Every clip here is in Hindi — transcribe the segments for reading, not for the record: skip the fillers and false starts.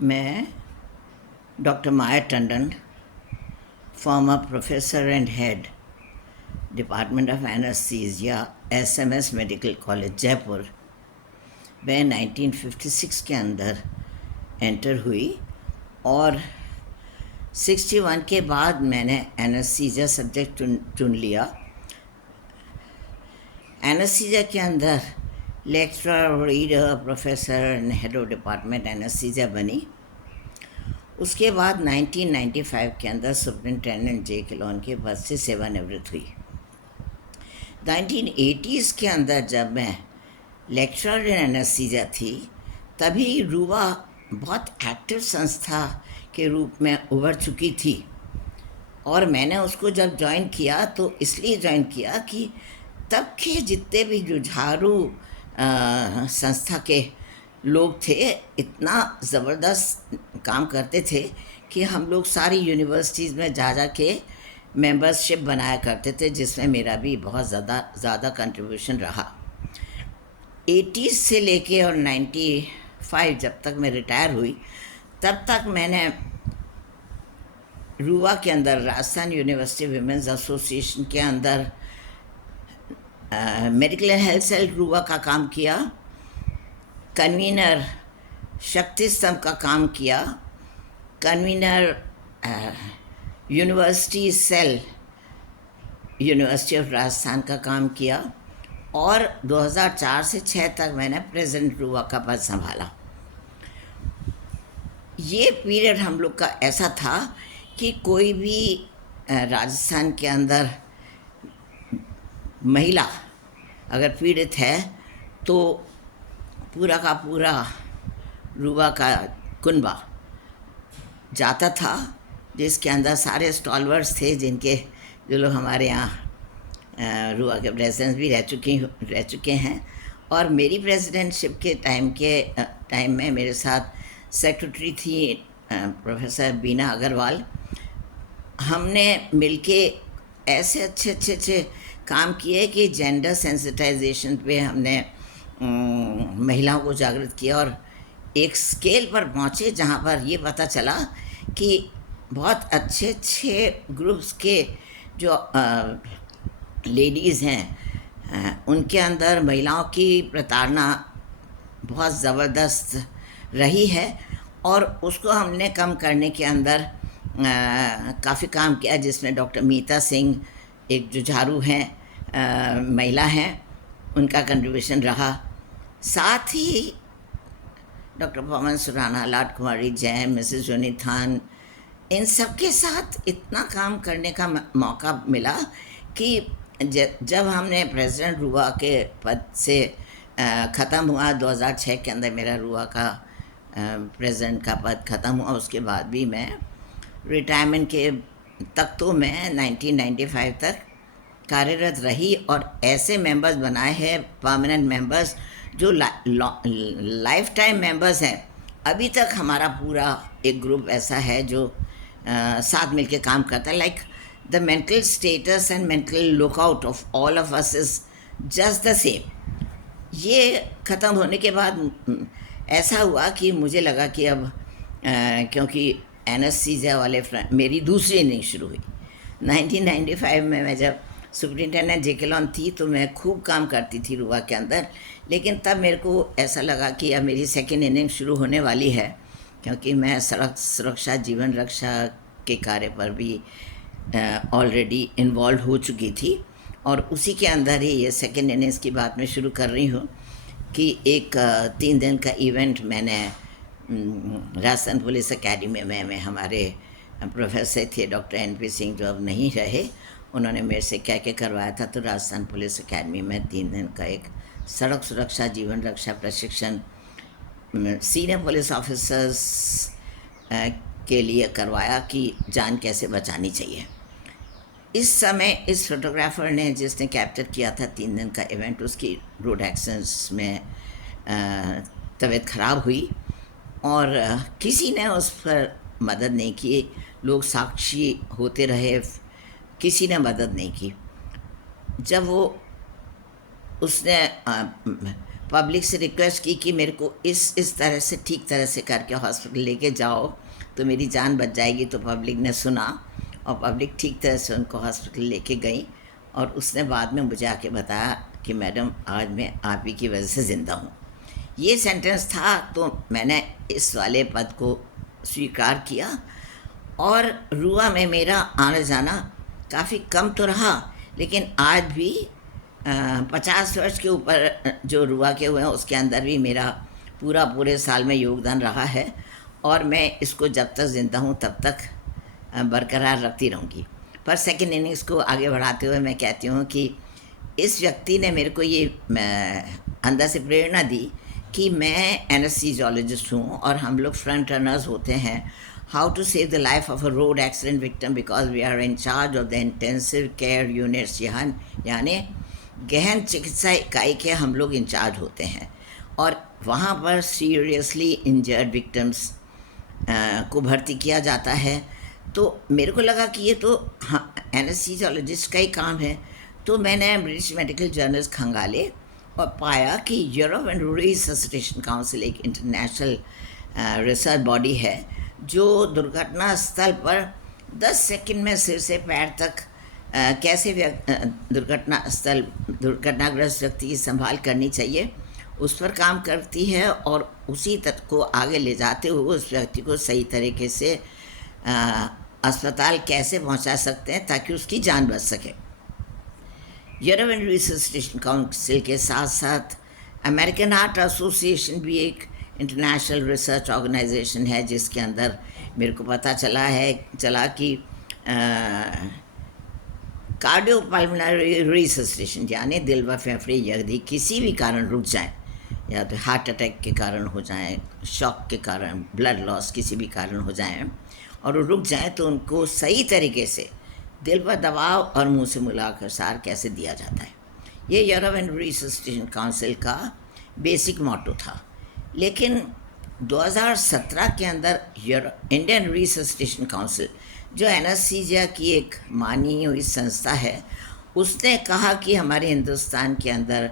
मैं doctor Maya Tandon, farmer professor and head department of anaesthesia SMS medical college Jaipur में 1956 के अंदर एंटर हुई और 61 के बाद मैंने एनेस्थीसिया सब्जेक्ट चुन लिया। एनेस्थीसिया के अंदर lecturer, reader, professor and head of department anaesthesia बनी। उसके बाद 1995 के अंदर सुपरिटेंडेंट जे किलोन के पद से सेवानिवृत्त हुई। 1980s के अंदर जब मैं लेक्चरर इन एनेस्थीसिया थी, तभी रूबा बहुत एक्टिव संस्था के रूप में उभर चुकी थी और मैंने उसको जब ज्वाइन किया तो इसलिए ज्वाइन किया कि तब के जितने भी जुझारू संस्था के लोग थे इतना ज़बरदस्त काम करते थे कि हम लोग सारी यूनिवर्सिटीज़ में जा के मेंबरशिप बनाया करते थे, जिसमें मेरा भी बहुत ज़्यादा कंट्रीब्यूशन रहा। 80s से लेके और 95 जब तक मैं रिटायर हुई तब तक मैंने रूबा के अंदर, राजस्थान यूनिवर्सिटी विमेंस एसोसिएशन के अंदर मेडिकल एंड हेल्थ सेल रूबा का काम किया, कन्वीनर शक्ति स्तंभ का काम किया, convener university cell university of Rajasthan का काम किया और 2004 से 6 तक मैंने प्रेसिडेंट रूबा का पद संभाला। ये पीरियड हम लोग का ऐसा था कि कोई भी राजस्थान के अंदर महिला अगर पीड़ित है तो पूरा का पूरा रूबा का कुनबा जाता था, जिसके अंदर सारे स्टॉलवर्स थे जो लोग हमारे यहाँ रूबा के प्रेसिडेंट भी रह चुके हैं। और मेरी प्रेसिडेंटशिप के टाइम में मेरे साथ सेक्रेटरी थी प्रोफेसर बीना अग्रवाल। हमने मिलके ऐसे अच्छे काम किए कि जेंडर सेंसिटाइजेशन पे हमने महिलाओं को जागृत किया और एक स्केल पर पहुँचे जहाँ पर ये पता चला कि बहुत अच्छे ग्रुप्स के जो लेडीज़ हैं उनके अंदर महिलाओं की प्रताड़ना बहुत ज़बरदस्त रही है और उसको हमने कम करने के अंदर काफ़ी काम किया, जिसमें डॉक्टर मीता सिंह एक जुझारू हैं महिला हैं, उनका कंट्रीब्यूशन रहा। साथ ही डॉक्टर पवन सुराना, लाड कुमारी जैन, मिसेस जोनीथान, इन सब के साथ इतना काम करने का मौका मिला कि जब हमने प्रेसिडेंट रूबा के पद से ख़त्म हुआ 2006 के अंदर, मेरा रूबा का प्रेसिडेंट का पद ख़त्म हुआ। उसके बाद भी मैं रिटायरमेंट के तक तो मैं 1995 तक कार्यरत रही और ऐसे मेंबर्स बनाए हैं, परमानेंट मेंबर्स, जो लाइफ टाइम मेंबर्स हैं। अभी तक हमारा पूरा एक ग्रुप ऐसा है जो साथ मिलके काम करता है। Like the mental status and mental lookout of all of us is just the same. ये ख़त्म होने के बाद ऐसा हुआ कि मुझे लगा कि अब क्योंकि एनेस्थीसिया वाले मेरी दूसरी इनिंग शुरू हुई 1995 में। मैं जब सुपरिटेंडेंट जे किलोन थी तो मैं खूब काम करती थी रूबा के अंदर, लेकिन तब मेरे को ऐसा लगा कि अब मेरी सेकेंड इनिंग शुरू होने वाली है, क्योंकि मैं सड़क सुरक्षा, जीवन रक्षा के कार्य पर भी ऑलरेडी इन्वॉल्व हो चुकी थी और उसी के अंदर ही ये सेकेंड इनिंग्स की बात मैं शुरू कर रही हूँ कि एक 3 दिन का इवेंट मैंने राजस्थान पुलिस अकेडमी में हमारे प्रोफेसर थे डॉक्टर NP सिंह, जो अब नहीं रहे, उन्होंने मेरे से कह के करवाया था। तो राजस्थान पुलिस अकेडमी में 3 दिन का एक सड़क सुरक्षा, जीवन रक्षा प्रशिक्षण सीनियर पुलिस ऑफिसर्स के लिए करवाया कि जान कैसे बचानी चाहिए। इस समय इस फोटोग्राफर ने, जिसने कैप्चर किया था 3 दिन का इवेंट, उसकी रोड एक्सीडेंट्स में तबीयत ख़राब हुई और किसी ने उस पर मदद नहीं की। लोग साक्षी होते रहे, किसी ने मदद नहीं की। जब उसने पब्लिक से रिक्वेस्ट की कि मेरे को इस तरह से ठीक तरह से करके हॉस्पिटल लेके जाओ तो मेरी जान बच जाएगी। तो पब्लिक ने सुना और पब्लिक ठीक तरह से उनको हॉस्पिटल लेके गई और उसने बाद में मुझे आके बताया कि मैडम आज मैं आप ही की वजह से ज़िंदा हूँ। ये सेंटेंस था तो मैंने इस वाले पद को स्वीकार किया और रुआ में मेरा आना जाना काफ़ी कम तो रहा, लेकिन आज भी 50 वर्ष के ऊपर जो रुआ के हुए हैं उसके अंदर भी मेरा पूरे साल में योगदान रहा है और मैं इसको जब तक ज़िंदा हूँ तब तक बरकरार रखती रहूँगी। पर सेकेंड इनिंग्स को आगे बढ़ाते हुए मैं कहती हूँ कि इस व्यक्ति ने मेरे को ये अंदर से प्रेरणा दी कि मैं एनेस्थीसियोलॉजिस्ट हूँ और हम लोग फ्रंट रनर्स होते हैं how to save the life of a road accident victim because we are in charge of the intensive care units. यानी गहन चिकित्सा इकाई के हम लोग इंचार्ज होते हैं और वहाँ पर सीरियसली इंजर्ड विक्टिम्स को भर्ती किया जाता है। तो मेरे को लगा कि ये तो हाँ एनेस्थीसियोलॉजिस्ट का ही काम है। तो मैंने ब्रिटिश मेडिकल जर्नल्स खंगाले और पाया कि यूरोप एंड रिससिटेशन काउंसिल एक इंटरनेशनल रिसर्च बॉडी है जो दुर्घटना स्थल पर 10 सेकंड में सिर से पैर तक कैसे दुर्घटनाग्रस्त व्यक्ति की संभाल करनी चाहिए उस पर काम करती है और उसी तक को आगे ले जाते हुए उस व्यक्ति को सही तरीके से अस्पताल कैसे पहुंचा सकते हैं ताकि उसकी जान बच सके। यूरोप एंड रिससिटेशन काउंसिल के साथ साथ अमेरिकन हार्ट एसोसिएशन भी एक इंटरनेशनल रिसर्च ऑर्गेनाइजेशन है जिसके अंदर मेरे को पता चला कि कार्डियोपल्मोनरी रिससिटेशन यानी दिल व फेफड़े यदि किसी भी कारण रुक जाएं या तो हार्ट अटैक के कारण हो जाएं, शॉक के कारण, ब्लड लॉस किसी भी कारण हो जाएं और वो रुक जाएं तो उनको सही तरीके से दिल पर दबाव और मुंह से मुलाकर सार कैसे दिया जाता है। ये यूरोप एंड रिससिटेशन काउंसिल का बेसिक मोटो था। लेकिन 2017 के अंदर इंडियन रिससिटेशन काउंसिल जो एनेस्थीसिया की एक मानी हुई संस्था है उसने कहा कि हमारे हिंदुस्तान के अंदर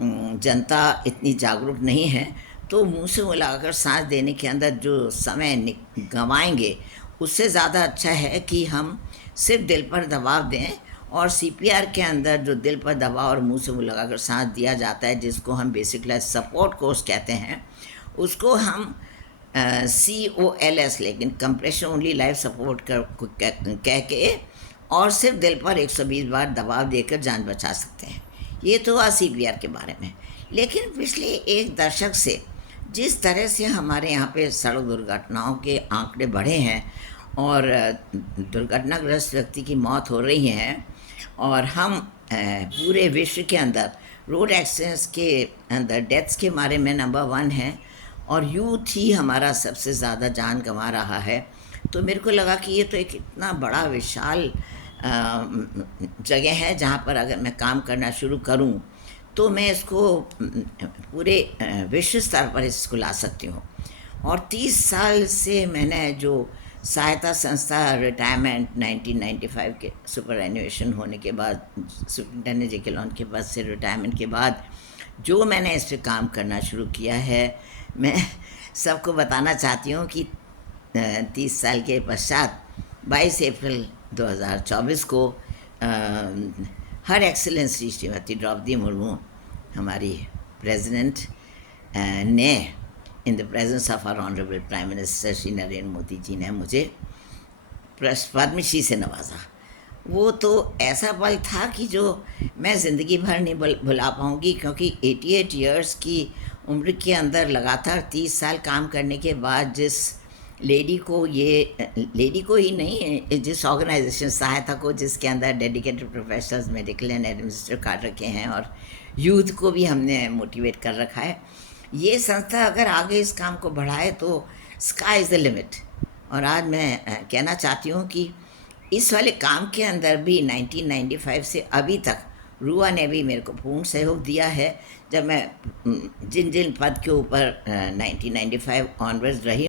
जनता इतनी जागरूक नहीं है तो मुंह से मिलाकर सांस देने के अंदर जो समय गंवाएंगे उससे ज़्यादा अच्छा है कि हम सिर्फ दिल पर दबाव दें और सीपीआर के अंदर जो दिल पर दबाव और मुंह से मुँह लगाकर सांस दिया जाता है जिसको हम बेसिक लाइफ सपोर्ट कोर्स कहते हैं उसको हम COLS लेकिन कंप्रेशन ओनली लाइफ सपोर्ट कह के और सिर्फ दिल पर 120 बार दबाव देकर जान बचा सकते हैं। ये तो हुआ CPR के बारे में। लेकिन पिछले एक दशक से जिस तरह से हमारे यहाँ पे सड़क दुर्घटनाओं के आंकड़े बढ़े हैं और दुर्घटनाग्रस्त व्यक्ति की मौत हो रही है और हम पूरे विश्व के अंदर रोड एक्सीडेंट्स के अंदर डेथ्स के बारे में नंबर 1 हैं और यूथ ही हमारा सबसे ज़्यादा जान गंवा रहा है। तो मेरे को लगा कि ये तो एक इतना बड़ा विशाल जगह है जहाँ पर अगर मैं काम करना शुरू करूँ तो मैं इसको पूरे विश्व स्तर पर इसको ला सकती हूँ। और 30 साल से मैंने जो सहायता संस्था रिटायरमेंट 1995 के सुपर एनुएशन होने के बाद सुपरिटेंडेंट जी के लॉन के बाद से रिटायरमेंट के बाद जो मैंने इस पर काम करना शुरू किया है मैं सबको बताना चाहती हूँ कि 30 साल के पश्चात 22 अप्रैल 2024 को हर एक्सेलेंसी श्रीमती द्रौपदी मुर्मू हमारी प्रेसिडेंट ने in the presence of our honourable prime minister Shri Narendra Modi ji ने मुझे पद्मश्री से नवाजा। वो तो ऐसा पल था कि जो मैं ज़िंदगी भर नहीं भुला पाऊँगी क्योंकि 88 इयर्स की उम्र के अंदर लगातार 30 साल काम करने के बाद जिस लेडी को ही नहीं जिस ऑर्गेनाइजेशन सहायता को जिसके अंदर dedicated professionals medical and administrative card रखे हैं और यूथ को भी हमने मोटिवेट कर रखा है। ये संस्था अगर आगे इस काम को बढ़ाए तो स्काई इज़ द लिमिट। और आज मैं कहना चाहती हूँ कि इस वाले काम के अंदर भी 1995 से अभी तक रुआ ने भी मेरे को पूर्ण सहयोग दिया है। जब मैं जिन पद के ऊपर 1995 ऑनवर्ड्स रही